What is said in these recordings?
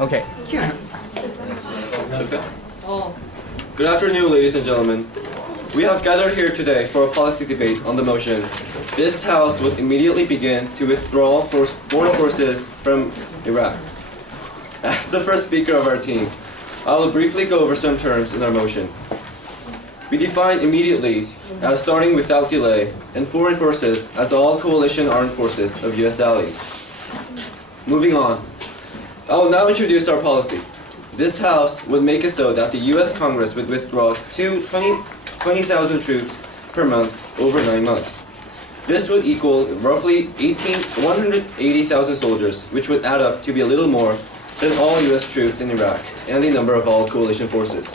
Okay. Good afternoon, ladies and gentlemen. We have gathered here today for a policy debate on the motion, this House would immediately begin to withdraw foreign forces from Iraq. As the first speaker of our team, I will briefly go over some terms in our motion. We define immediately as starting without delay, and foreign forces as all coalition armed forces of U.S. allies. Moving on, I will now introduce our policy. This House would make it so that the U.S. Congress would withdraw 20,000 troops per month over 9 months. This would equal roughly 180,000 soldiers, which would add up to be a little more than all U.S. troops in Iraq and the number of all coalition forces.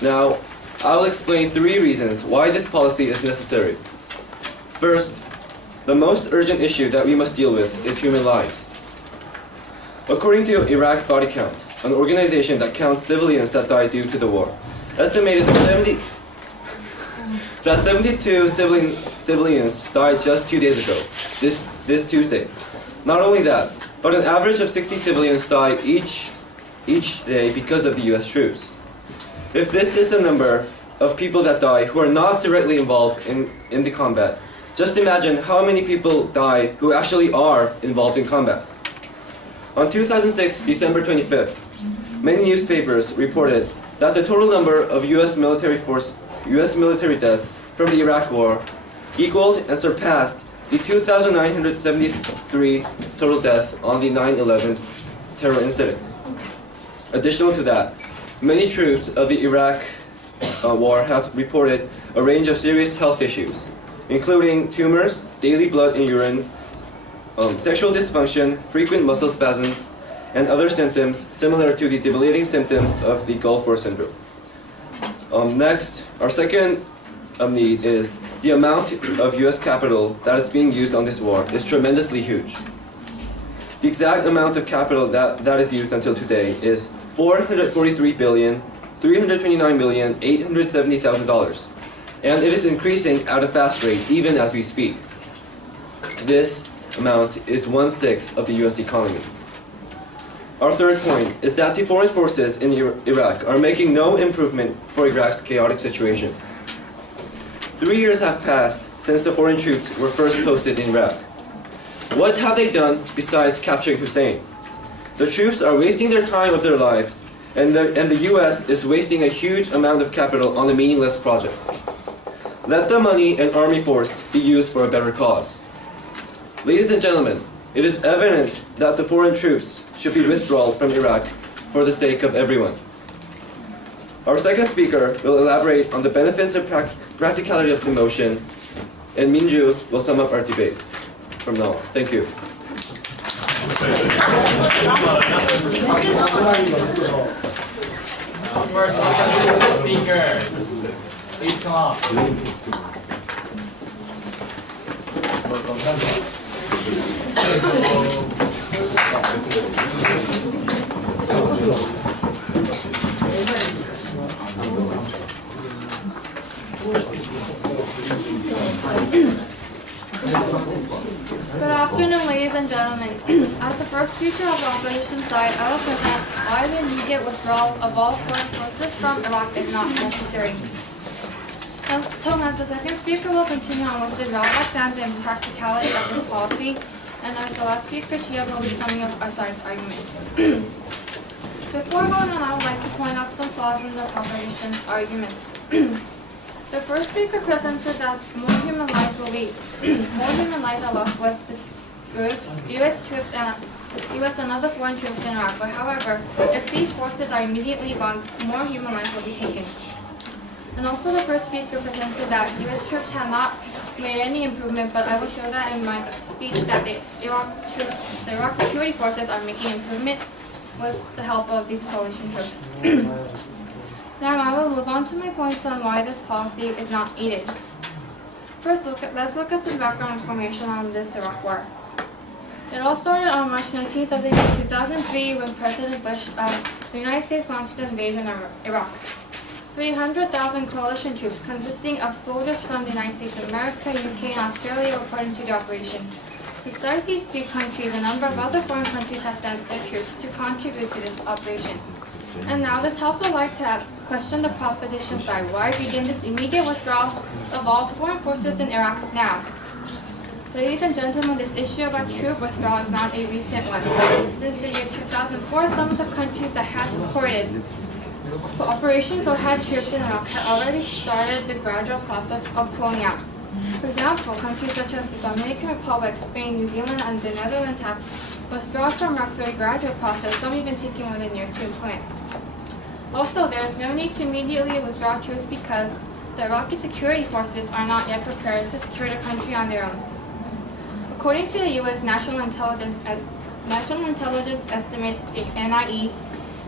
Now, I will explain 3 reasons why this policy is necessary. First, the most urgent issue that we must deal with is human lives. According to Iraq Body Count, an organization that counts civilians that died due to the war, estimated that 72 civilians died just 2 days ago, this Tuesday. Not only that, but an average of 60 civilians die each day because of the U.S. troops. If this is the number of people that die who are not directly involved in the combat, just imagine how many people die who actually are involved in combat. On 2006, December 25th, many newspapers reported that the total number of U.S. military deaths from the Iraq War equaled and surpassed the 2,973 total deaths on the 9/11 terror incident. Additional to that, many troops of the Iraq war have reported a range of serious health issues, including tumors, daily blood and urine, sexual dysfunction, frequent muscle spasms, and other symptoms similar to the debilitating symptoms of the Gulf War syndrome. Next, our second need is the amount of U.S. capital that is being used on this war is tremendously huge. The exact amount of capital that is used until today is $443,329,870,000, and it is increasing at a fast rate even as we speak. This amount is 1/6 of the U.S. economy. Our third point is that the foreign forces in Iraq are making no improvement for Iraq's chaotic situation. 3 years have passed since the foreign troops were first posted in Iraq. What have they done besides capturing Hussein? The troops are wasting their time of their lives, and the U.S. is wasting a huge amount of capital on a meaningless project. Let the money and army force be used for a better cause. Ladies and gentlemen, it is evident that the foreign troops should be withdrawn from Iraq for the sake of everyone. Our second speaker will elaborate on the benefits and practicality of the motion, and Minju will sum up our debate from now on. Thank you. First, welcome to the speaker. Please come up. Good afternoon, ladies and gentlemen. As the first speaker of the opposition side, I will present why the immediate withdrawal of all foreign forces from Iraq is not necessary. So as the second speaker will continue on with the drawbacks and the impracticality of this policy, and as the last speaker, Chia will be summing up our side's arguments. Before going on, I would like to point out some flaws in the opposition's arguments. The first speaker presented that more human lives are lost with the U.S. troops and U.S. and other foreign troops in Iraq. But however, if these forces are immediately gone, more human lives will be taken. And also the first speaker presented that U.S. troops have not made any improvement, but I will show that in my speech that the Iraq security forces are making improvement with the help of these coalition troops. Now I will move on to my points on why this policy is not needed. First, let's look at some background information on this Iraq war. It all started on March 19th of the year 2003 when President Bush of the United States launched the invasion of Iraq. 300,000 coalition troops consisting of soldiers from the United States of America, UK, and Australia were put into the operation. Besides these three countries, a number of other foreign countries have sent their troops to contribute to this operation. And now this House would like to question the proposition side. Why begin this immediate withdrawal of all foreign forces in Iraq now? Ladies and gentlemen, this issue about troop withdrawal is not a recent one. Since the year 2004, some of the countries that had supported operations or had troops in Iraq had already started the gradual process of pulling out. For example, countries such as the Dominican Republic, Spain, New Zealand, and the Netherlands have withdrawn from Iraq through a gradual process, some even taking more than a year to implement. Also, there is no need to immediately withdraw troops because the Iraqi security forces are not yet prepared to secure the country on their own. According to the U.S. National Intelligence Estimate, the NIE,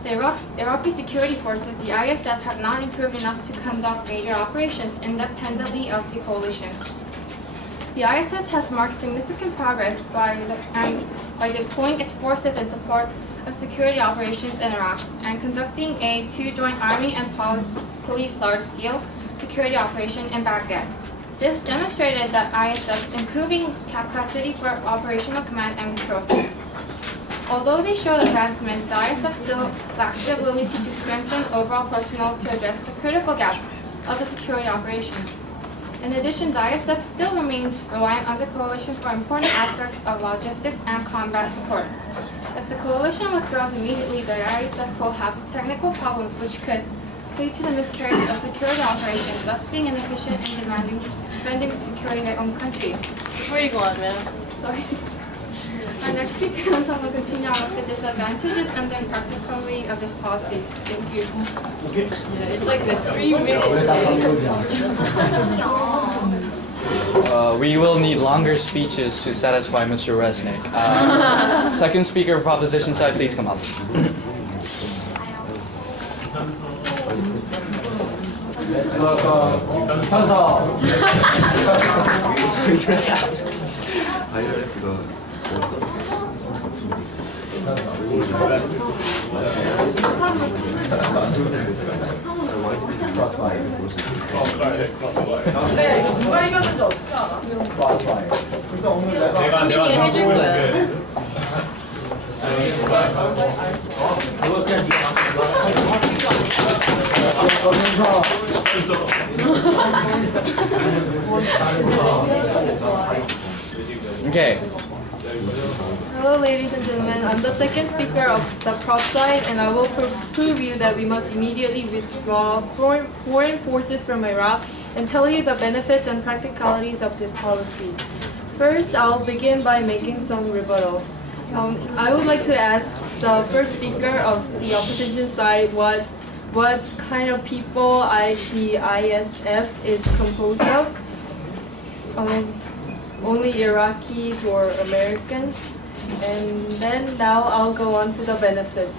the Iraqi security forces, the ISF, have not improved enough to conduct major operations independently of the coalition. The ISF has marked significant progress by deploying its forces in support of security operations in Iraq and conducting a two-joint army and police large-scale security operation in Baghdad. This demonstrated that ISF's improving capacity for operational command and control. Although they showed advancements, the ISF still lacks the ability to strengthen overall personnel to address the critical gaps of the security operations. In addition, the ISF still remains reliant on the coalition for important aspects of logistics and combat support. If the coalition withdraws immediately, the ISF will have technical problems which could lead to the miscarriage of security operations, thus being inefficient in defending the security of their own country. Where are you going, man? Sorry. Our next speaker will continue on with the disadvantages and the practicality of this policy. Thank you. It's like the 3 minutes. We will need longer speeches to satisfy Mr. Reznick. Second speaker, proposition side, please come up. 누가 이겼는지 어떻게 알아? 내가 해줄 거야. Okay. Hello ladies and gentlemen, I'm the second speaker of the prop side and I will prove you that we must immediately withdraw foreign forces from Iraq and tell you the benefits and practicalities of this policy. First, I'll begin by making some rebuttals. I would like to ask the first speaker of the opposition side what kind of people the ISF is composed of. Only Iraqis or Americans? And then now I'll go on to the benefits.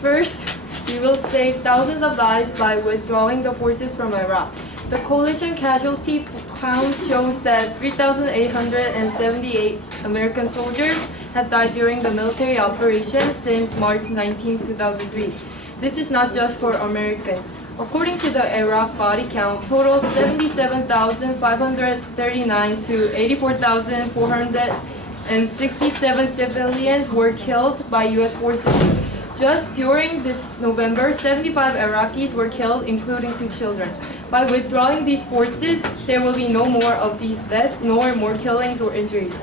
First, we will save thousands of lives by withdrawing the forces from Iraq. The coalition casualty count shows that 3,878 American soldiers have died during the military operation since March 19, 2003. This is not just for Americans. According to the Iraq body count, total 77,539 to 84,467 civilians were killed by U.S. forces. Just during this November, 75 Iraqis were killed, including 2 children. By withdrawing these forces, there will be no more of these deaths, nor more killings or injuries.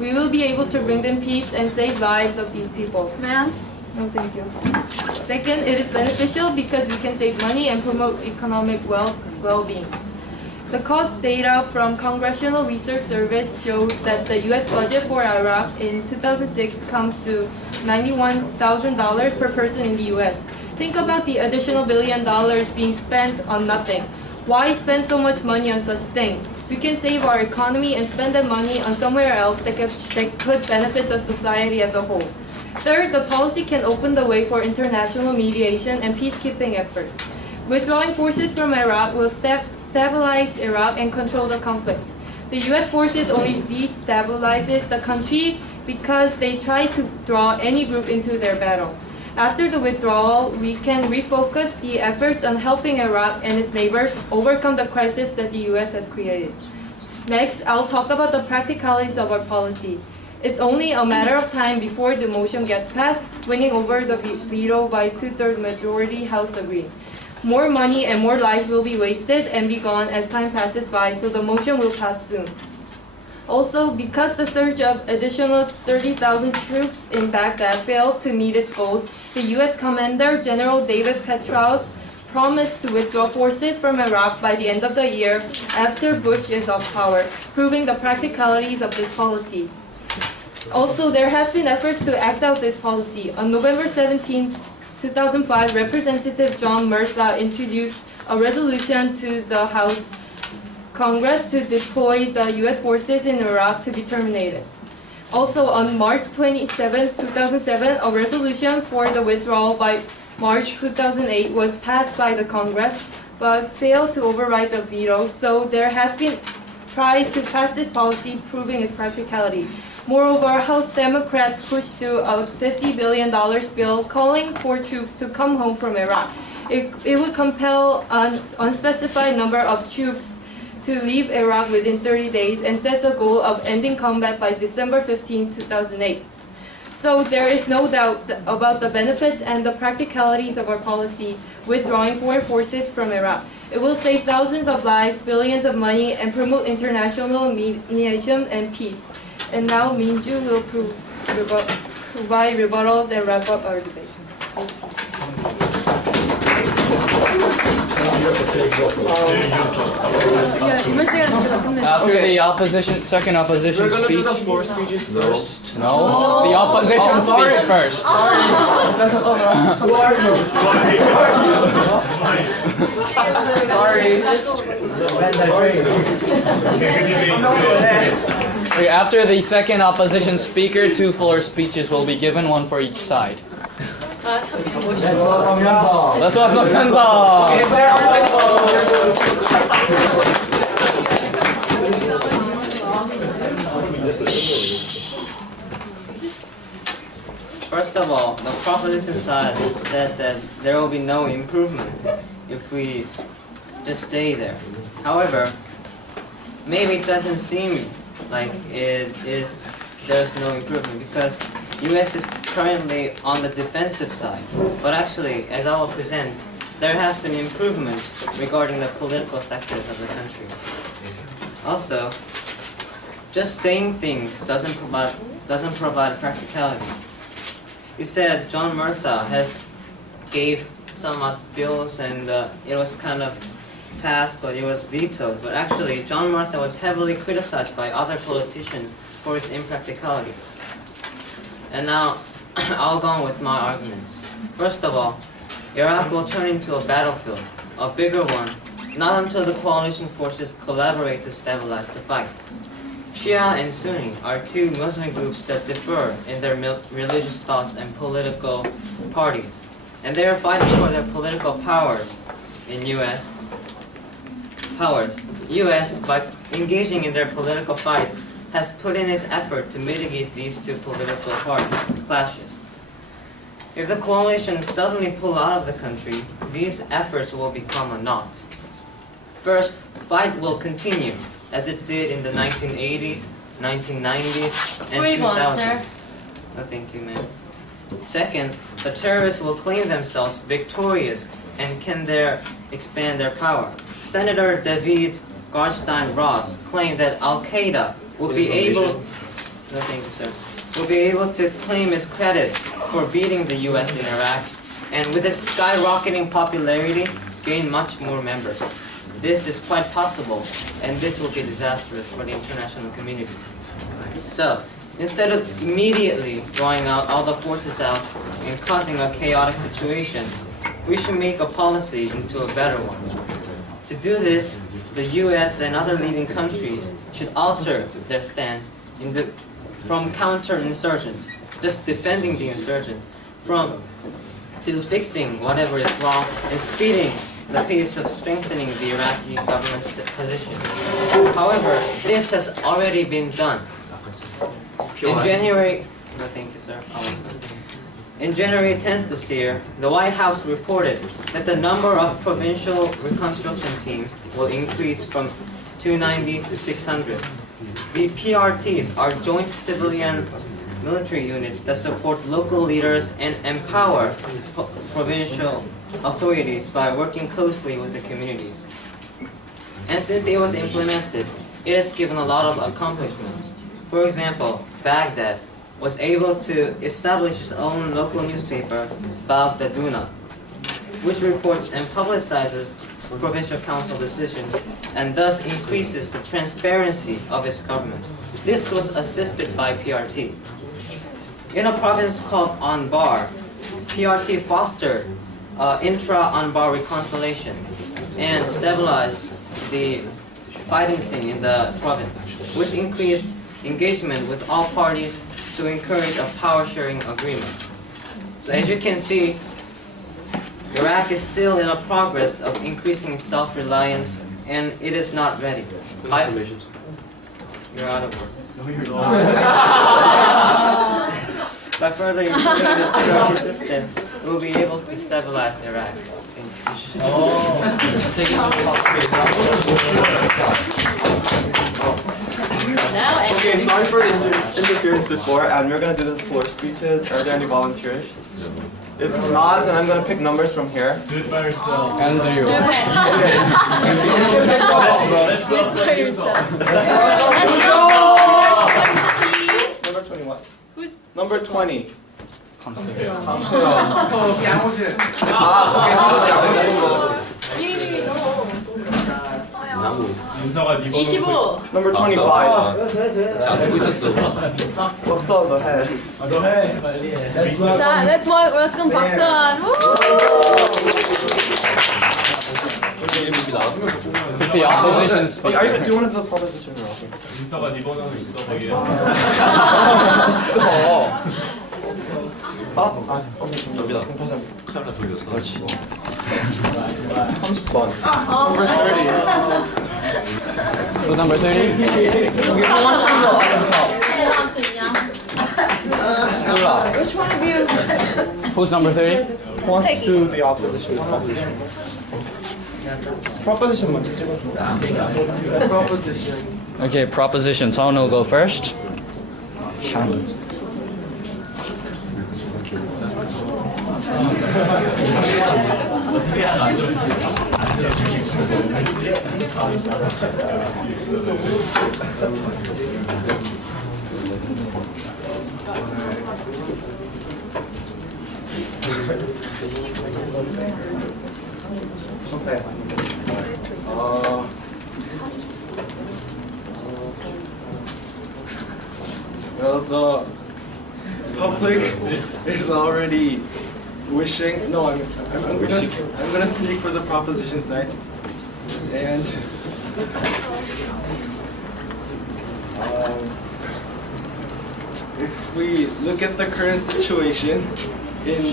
We will be able to bring them peace and save lives of these people. Ma'am? No, thank you. Second, it is beneficial because we can save money and promote economic well-being. The cost data from Congressional Research Service shows that the U.S. budget for Iraq in 2006 comes to $91,000 per person in the U.S. Think about the additional $1 billion being spent on nothing. Why spend so much money on such thing? We can save our economy and spend the money on somewhere else that could benefit the society as a whole. Third, the policy can open the way for international mediation and peacekeeping efforts. Withdrawing forces from Iraq will stabilize Iraq and control the conflict. The U.S. forces only destabilizes the country because they try to draw any group into their battle. After the withdrawal, we can refocus the efforts on helping Iraq and its neighbors overcome the crisis that the U.S. has created. Next, I'll talk about the practicalities of our policy. It's only a matter of time before the motion gets passed, winning over the veto by 2/3 majority House agreeing. More money and more lives will be wasted and be gone as time passes by, so the motion will pass soon. Also, because the surge of additional 30,000 troops in Baghdad failed to meet its goals, the U.S. Commander General David Petraeus promised to withdraw forces from Iraq by the end of the year after Bush is off power, proving the practicalities of this policy. Also, there has been efforts to act out this policy. On November 17, 2005, Representative John Murtha introduced a resolution to the House Congress to deploy the U.S. forces in Iraq to be terminated. Also, on March 27, 2007, a resolution for the withdrawal by March 2008 was passed by the Congress, but failed to override the veto, so there has been tries to pass this policy, proving its practicality. Moreover, House Democrats pushed through a $50 billion bill calling for troops to come home from Iraq. It would compel an unspecified number of troops to leave Iraq within 30 days and sets a goal of ending combat by December 15, 2008. So there is no doubt about the benefits and the practicalities of our policy withdrawing foreign forces from Iraq. It will save thousands of lives, billions of money, and promote international mediation and peace. And now Minju will provide rebuttals and wrap up our debate. After the second opposition We're gonna speech. do the four speeches first. No, the opposition speech first. Okay, after the second opposition speaker, 2 fuller speeches will be given, 1 for each side. Let's watch the Penza. First of all, the proposition side said that there will be no improvement if we just stay there. However, maybe it doesn't seem like there's no improvement because U.S. is currently on the defensive side. But actually, as I will present, there has been improvements regarding the political sectors of the country. Also, just saying things doesn't provide practicality. You said John Murtha gave some bills and it was kind of passed, but it was vetoed. But actually, John Murtha was heavily criticized by other politicians for his impracticality. And now, I'll go on with my arguments. First of all, Iraq will turn into a battlefield, a bigger one, not until the coalition forces collaborate to stabilize the fight. Shia and Sunni are 2 Muslim groups that differ in their religious thoughts and political parties, and they are fighting for their political powers in U.S. U.S., by engaging in their political fights, has put in its effort to mitigate these 2 political parties' clashes. If the coalition suddenly pull out of the country, these efforts will become a naught. First, fight will continue, as it did in the 1980s, 1990s, and 2000s. No, thank you, ma'am. Second, the terrorists will claim themselves victorious and can expand their power. Senator David Garstein Ross claimed that Al-Qaeda will be able to claim its credit for beating the U.S. in Iraq, and with its skyrocketing popularity, gain much more members. This is quite possible, and this will be disastrous for the international community. So, instead of immediately drawing out all the forces out and causing a chaotic situation, we should make a policy into a better one. To do this, the U.S. and other leading countries should alter their stance from counter-insurgent, just defending the insurgent, to fixing whatever is wrong and speeding the pace of strengthening the Iraqi government's position. However, this has already been done. In January 10th this year, the White House reported that the number of provincial reconstruction teams will increase from 290 to 600. The PRTs are joint civilian military units that support local leaders and empower provincial authorities by working closely with the communities. And since it was implemented, it has given a lot of accomplishments. For example, Baghdad was able to establish its own local newspaper, Baghdaduna, which reports and publicizes provincial council decisions and thus increases the transparency of its government. This was assisted by PRT. In a province called Anbar, PRT fostered intra-Anbar reconciliation and stabilized the fighting scene in the province, which increased engagement with all parties to encourage a power-sharing agreement. So as you can see, Iraq is still in a progress of increasing its self-reliance, and it is not ready. You're out of work. No, you're not. By further improving the security system, we will be able to stabilize Iraq. Thank Now Okay, sorry for the interference before, and we're gonna do the floor speeches. Are there any volunteers? If not, then I'm gonna pick numbers from here. Do it by yourself. Andrew. Do it for yourself. Number 21. Who's Number 20. 윤서가 네 번호 25. Number 25. 알고 있었어. 없어, 너 해. 너 해. 빨리 해. 자, let's welcome 박수환. The opposition Do speaker. you want to do the proposition or not? 윤서가 네 번호는 있어 거기에. 접니다. 카메라 돌려서. 그렇지. 30번. So number 30. Which one of you? Who's number 30? Who wants to do the opposition? Proposition 먼저 찍어줘. Okay, proposition. Someone will go first. Shani. Okay. Well, the public is already wishing. No, I'm gonna speak for the proposition side, and if we look at the current situation in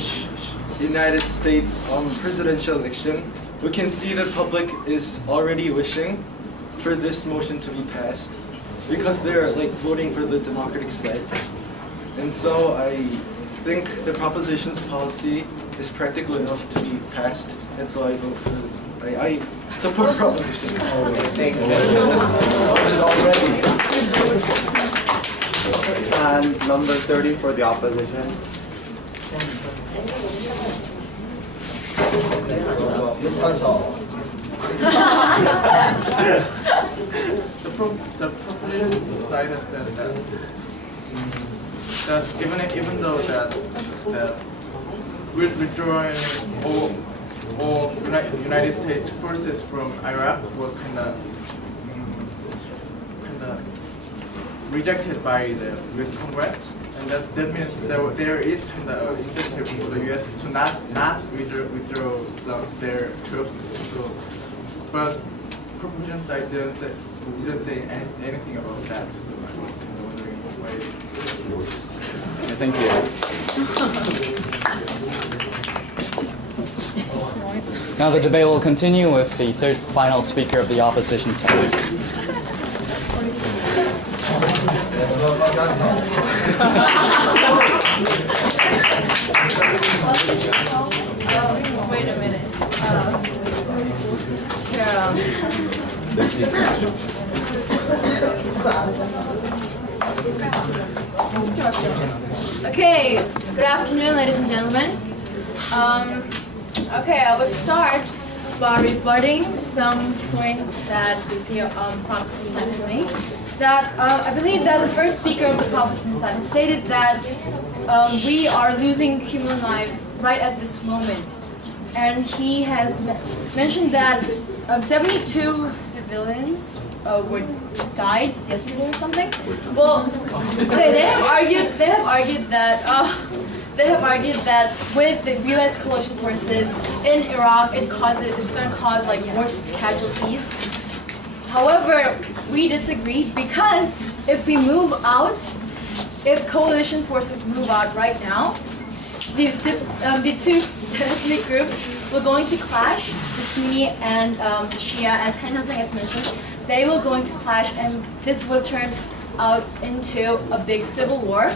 United States presidential election, we can see the public is already wishing for this motion to be passed because they're like voting for the democratic side. And so I think the proposition's policy is practical enough to be passed, and so I vote for I support the proposition. And number 30 for the opposition. The proposition side has said that even though that withdrawing all United States forces from Iraq was kind of rejected by the U.S. Congress, and that means there is kind of incentive for the U.S. to not withdraw their troops. So, but proposition side didn't say anything about that. So I was kind of wondering why. Thank you. Now the debate will continue with the third final speaker of the opposition side. Wait a minute. Here, Okay, good afternoon, ladies and gentlemen. Okay, I would start by rebutting some points that the proposition side to me. That I believe that the first speaker of the proposition side stated that we are losing human lives right at this moment, and he has mentioned that 72 civilians died yesterday or something. Well, they have argued that with the U.S. coalition forces in Iraq, it's going to cause like worse casualties. However, we disagree because if we move out, if coalition forces move out right now, the two ethnic groups were going to clash. The Sunni and the Shia, as Han Sang has mentioned, they were going to clash, and this will turn out into a big civil war.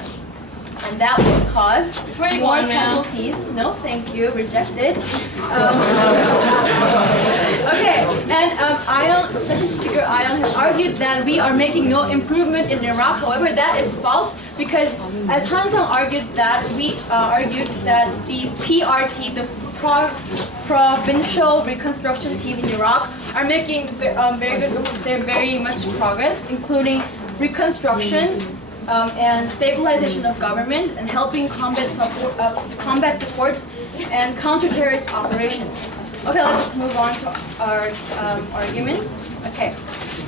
And that would cause more casualties. No, thank you. Rejected. Okay, and second speaker Ion has argued that we are making no improvement in Iraq. However, that is false because, as Han Sang argued that the PRT, the Provincial Reconstruction Team in Iraq, are making very much progress, including reconstruction. And stabilization of government and helping combat supports and counter-terrorist operations. Okay, let's move on to our arguments. Okay,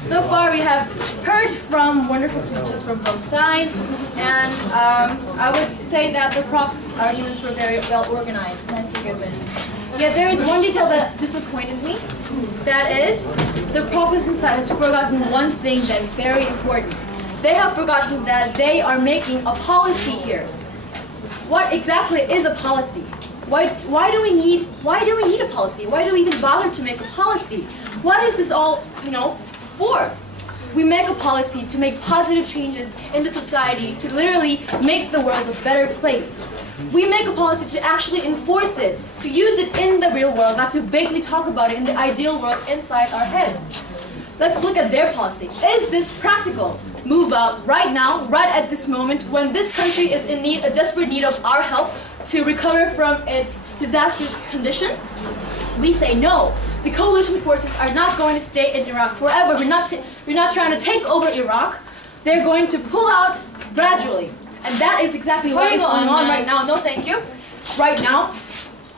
so far we have heard from wonderful speeches from both sides, and I would say that the props arguments were very well organized, nicely given. Yet there is one detail that disappointed me. That is, the proposition side has forgotten one thing that is very important. They have forgotten that they are making a policy here. What exactly is a policy? Why do we need a policy? Why do we even bother to make a policy? What is this all, for? We make a policy to make positive changes in the society, to literally make the world a better place. We make a policy to actually enforce it, to use it in the real world, not to vaguely talk about it in the ideal world inside our heads. Let's look at their policy. Is this practical? Move out right now, right at this moment, when this country is in need, a desperate need of our help to recover from its disastrous condition? We say no. The coalition forces are not going to stay in Iraq forever. We're not trying to take over Iraq. They're going to pull out gradually. And that is exactly what is going on right now. No, thank you. Right now,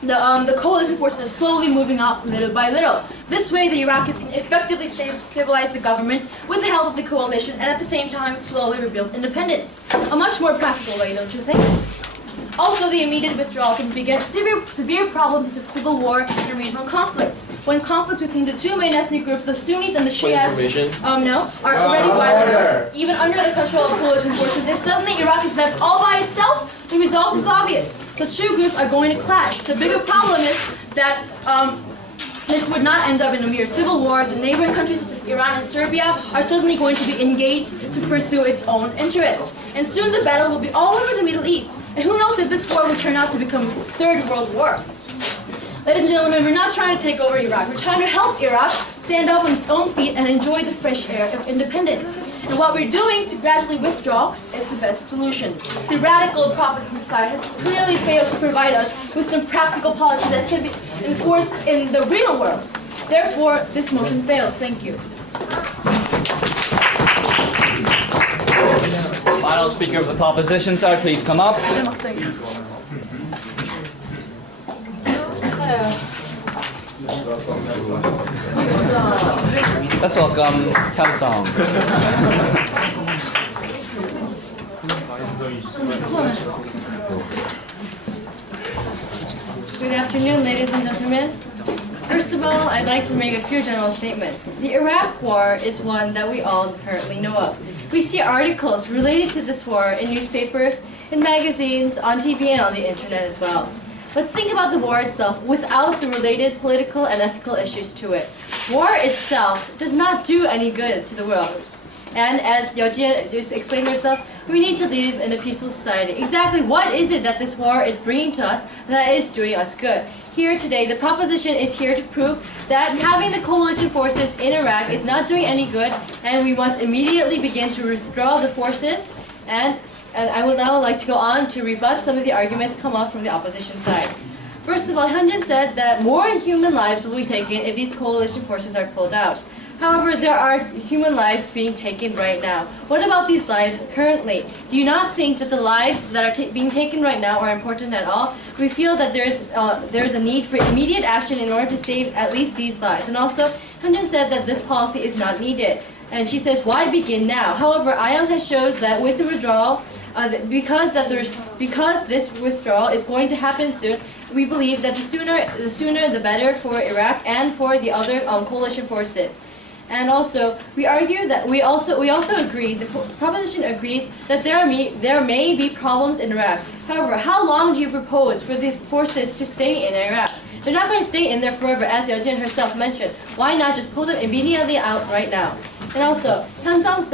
the coalition forces are slowly moving out little by little. This way, the Iraqis can effectively stabilize the government with the help of the coalition and at the same time slowly rebuild independence. A much more practical way, don't you think? Also, the immediate withdrawal can beget severe problems such as civil war and regional conflicts. When conflict between the two main ethnic groups, the Sunnis and the Shias, are already violent, even under the control of coalition forces. If suddenly Iraq is left all by itself, the result is obvious. The two groups are going to clash. The bigger problem is that this would not end up in a mere civil war. The neighboring countries such as Iran and Serbia are certainly going to be engaged to pursue its own interest. And soon the battle will be all over the Middle East. And who knows if this war will turn out to become a third world war. Ladies and gentlemen, we're not trying to take over Iraq. We're trying to help Iraq stand up on its own feet and enjoy the fresh air of independence. And what we're doing to gradually withdraw is the best solution. The radical proposition side has clearly failed to provide us with some practical policies that can be enforced in the real world. Therefore, this motion fails. Thank you. Final speaker of the proposition side, please come up. Let's welcome Han Sang. Good afternoon, ladies and gentlemen. First of all, I'd like to make a few general statements. The Iraq War is one that we all currently know of. We see articles related to this war in newspapers, in magazines, on TV, and on the internet as well. Let's think about the war itself without the related political and ethical issues to it. War itself does not do any good to the world. And as Yeojin just explained herself, we need to live in a peaceful society. Exactly what is it that this war is bringing to us that is doing us good? Here today, the proposition is here to prove that having the coalition forces in Iraq is not doing any good, and we must immediately begin to withdraw the forces. And I would now like to go on to rebut some of the arguments come up from the opposition side. First of all, Hyunjin said that more human lives will be taken if these coalition forces are pulled out. However, there are human lives being taken right now. What about these lives currently? Do you not think that the lives that are being taken right now are important at all? We feel that there's a need for immediate action in order to save at least these lives. And also, Hyunjin said that this policy is not needed. And she says, why begin now? However, IOM has showed that with the withdrawal, because this withdrawal is going to happen soon, we believe that the sooner the better for Iraq and for the other coalition forces. And also, we argue that we also agree, the proposition agrees that there may be problems in Iraq. However, how long do you propose for the forces to stay in Iraq? They're not going to stay in there forever, as Yeojin herself mentioned. Why not just pull them immediately out right now? And also, Hyunsang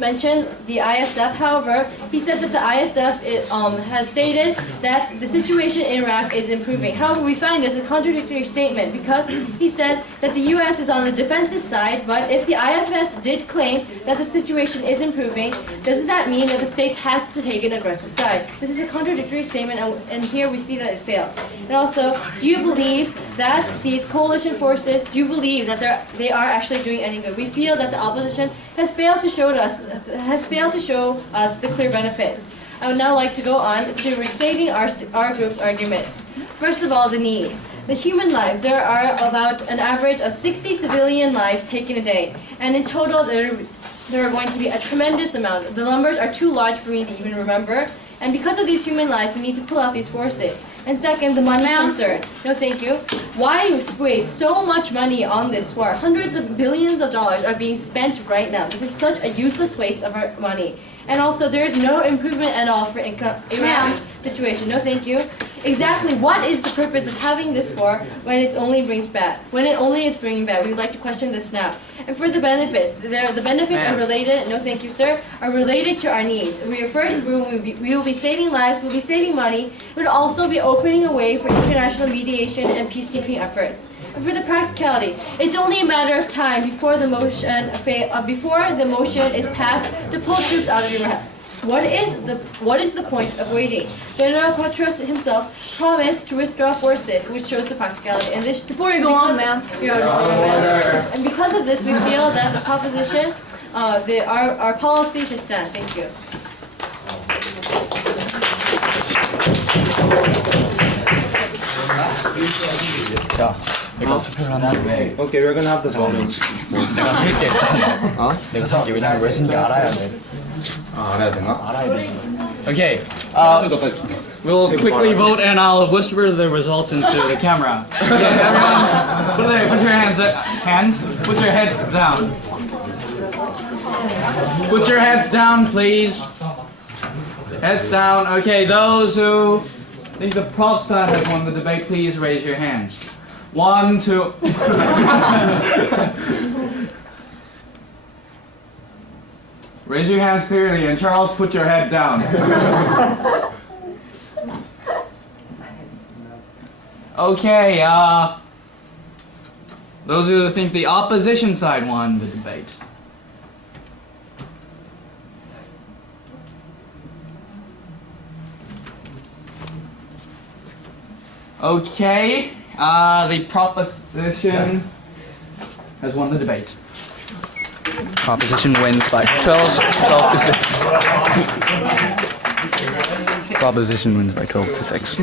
mentioned the ISF. However, he said that the ISF has stated that the situation in Iraq is improving. However, we find this a contradictory statement because he said that the U.S. is on the defensive side, but if the IFS did claim that the situation is improving, doesn't that mean that the states has to take an aggressive side? This is a contradictory statement, and here we see that it fails. And also, do you believe that these coalition forces, do you believe that they are actually doing any good? We feel that the opposition has failed to show us the clear benefits. I would now like to go on to restating our group's arguments. First of all, the need. The human lives. There are about an average of 60 civilian lives taken a day, and in total there are going to be a tremendous amount. The numbers are too large for me to even remember, and because of these human lives, we need to pull out these forces. And second, the money concern. No, thank you. Why waste so much money on this war? Hundreds of billions of dollars are being spent right now. This is such a useless waste of our money. And also, there is no improvement at all for Iran's situation. No, thank you. Exactly what is the purpose of having this war when it only brings bad? When it only is bringing bad? We would like to question this now. And for the benefit, the benefits are related. No, thank you, sir. Are related to our needs. We will be saving lives. We'll be saving money. We'll also be opening a way for international mediation and peacekeeping efforts. And for the practicality, it's only a matter of time before the motion is passed to pull troops out of Iraq. What is the point of waiting? General Petraeus himself promised to withdraw forces, which shows the practicality. And this, before you go on, ma'am, and because of this, we feel that the proposition, our policy should stand. Thank you. 자, 이거 투표를 하나 왜? Okay, we're gonna have the vote. 내가 살게. 내가 살게. 왜냐면 레슨이 알아야 돼. 알아야 되나? 알아야 돼. Okay. We'll quickly vote and I'll whisper the results into the camera. Okay, everyone, put your hands. Put your heads down. Put your heads down, please. Heads down. Okay, those who think the prop side has won the debate, please raise your hands. 1, 2. Raise your hands clearly, and Charles, put your head down. Okay, those who think the opposition side won the debate. Okay, the proposition has won the debate. Proposition wins by 12 to 6. Proposition wins by 12 to 6.